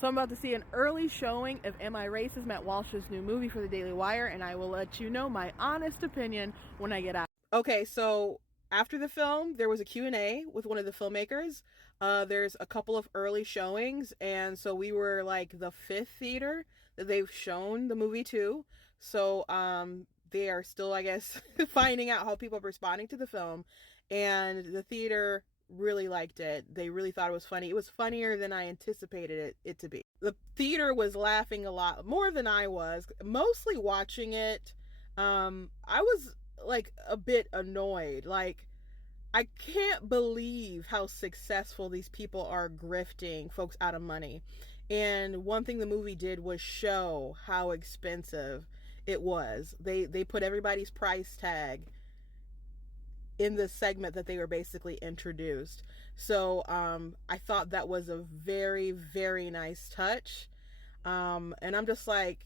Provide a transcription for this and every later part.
So I'm about to see an early showing of Am I Racist, Matt Walsh's new movie for the Daily Wire, and I will let you know my honest opinion when I get out. Okay, so after the film, there was a Q&A with one of the filmmakers. There's a couple of early showings, and so we were like the fifth theater that they've shown the movie to. So they are still, I guess, finding out how people are responding to the film, and the theater really liked it. They really thought it was funny. It was funnier than I anticipated it to be. The theater was laughing a lot more than I was, mostly watching it. I was like a bit annoyed. Like, I can't believe how successful these people are grifting folks out of money. And one thing the movie did was show how expensive it was. They put everybody's price tag in the segment that they were basically introduced. So I thought that was a very, very nice touch. And I'm just like,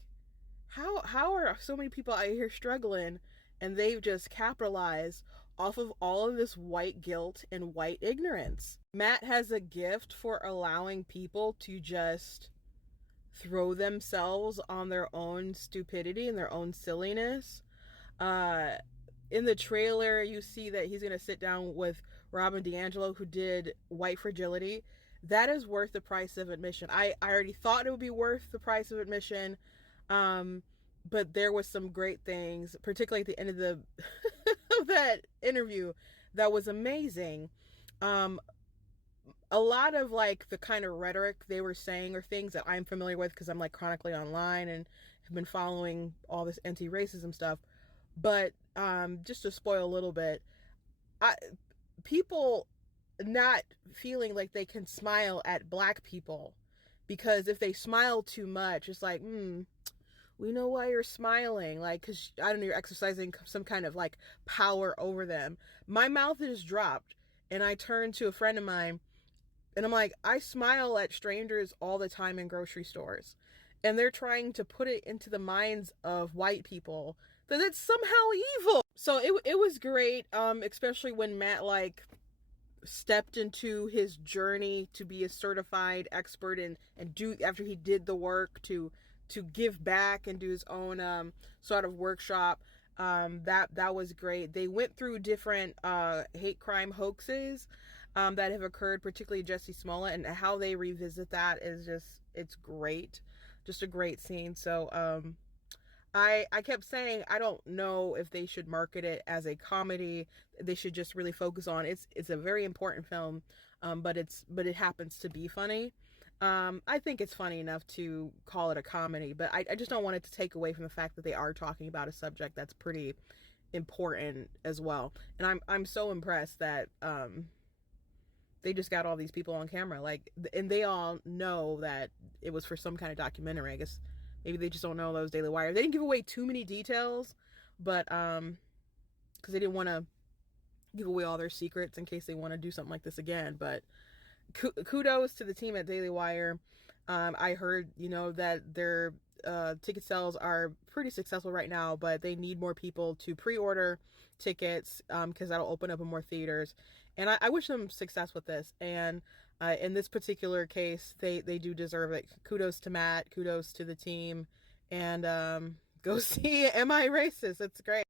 how are so many people out here struggling, and they've just capitalized off of all of this white guilt and white ignorance. Matt has a gift for allowing people to just throw themselves on their own stupidity and their own silliness. In the trailer, you see that he's going to sit down with Robin DiAngelo, who did White Fragility. That is worth the price of admission. I already thought it would be worth the price of admission, but there was some great things, particularly at the end of the of that interview, that was amazing. A lot of like the kind of rhetoric they were saying are things that I'm familiar with because I'm like chronically online and have been following all this anti-racism stuff. But just to spoil a little bit, people not feeling like they can smile at black people, because if they smile too much, it's like, we know why you're smiling, like, because I don't know, you're exercising some kind of like power over them. My mouth is dropped, and I turn to a friend of mine, and I'm like, I smile at strangers all the time in grocery stores, and they're trying to put it into the minds of white people that it's somehow evil. So it was great, especially when Matt like stepped into his journey to be a certified expert and do, after he did the work to give back and do his own sort of workshop. That was great. They went through different hate crime hoaxes that have occurred, particularly Jussie Smollett, and how they revisit that is just, it's great. Just a great scene. So I kept saying, I don't know if they should market it as a comedy. They should just really focus on it's a very important film, but it happens to be funny. I think it's funny enough to call it a comedy, but I just don't want it to take away from the fact that they are talking about a subject that's pretty important as well. And I'm so impressed that they just got all these people on camera, like, and they all know that it was for some kind of documentary. I guess maybe they just don't know those Daily Wire. They didn't give away too many details, but because they didn't want to give away all their secrets in case they want to do something like this again. But kudos to the team at Daily Wire. I heard, that their ticket sales are pretty successful right now, but they need more people to pre-order tickets because that'll open up in more theaters. And I wish them success with this. And in this particular case, they do deserve it. Kudos to Matt. Kudos to the team. And go see Am I Racist? It's great.